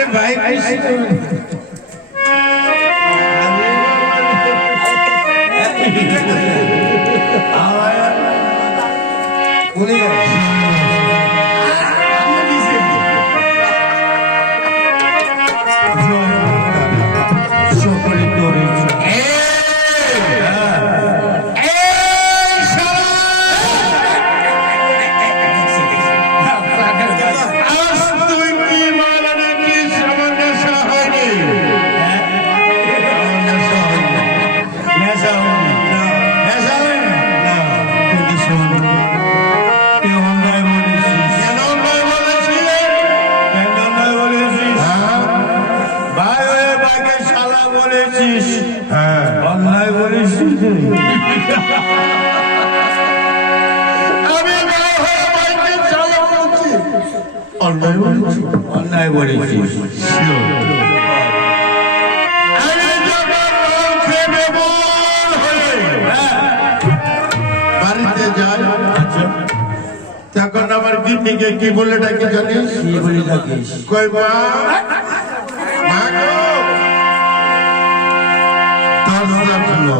আরে ভাই অন্যায় বলেছিস বাড়িতে যাই তখন আমার গিন্নিকে কি বলে ডাকি জানিস? কি বলে ডাকিস? কই মা মা গো দরজা খুলো।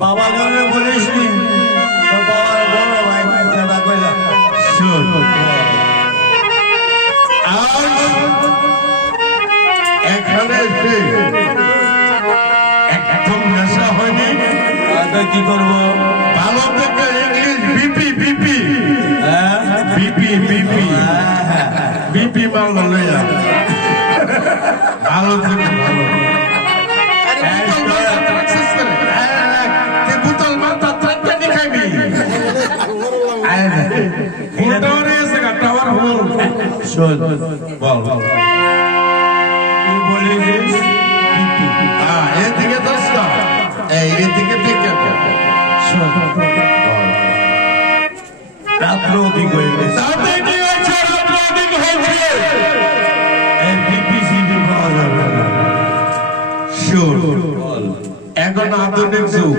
বাবা বলে বলিস নি বাবার বড় ভাই দাদা কইলা শুন এখানে একদম নেশা হয়নি কি করবো ভালো থেকে English BP BP BP BP BP মাল লইয়া ভালো থেকে ভালো এদিকে দশটা এইদিকে দিকে রাত্র অধিক হয়ে গেছে এখন আধুনিক যুগ